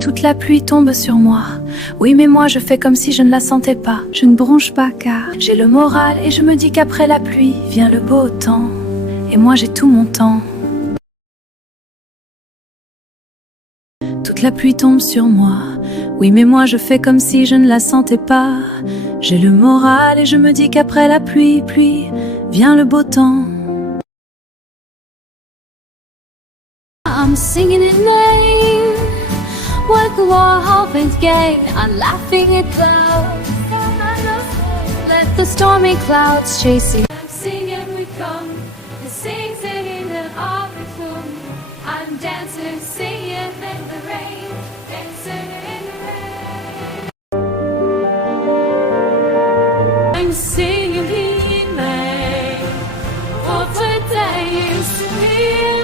Toute la pluie tombe sur moi. Oui, mais moi je fais comme si je ne la sentais pas. Je ne bronche pas car j'ai le moral et je me dis qu'après la pluie vient le beau temps. Et moi j'ai tout mon temps. Toute la pluie tombe sur moi. Oui, mais moi je fais comme si je ne la sentais pas. J'ai le moral et je me dis qu'après la pluie vient le beau temps. I'm singing in vain. What the war half gain? I'm laughing at clouds. Let the stormy clouds chase you. I'm singing with come, singing the harvest. I'm dancing, singing in the rain, dancing in the rain. I'm singing in May, for days.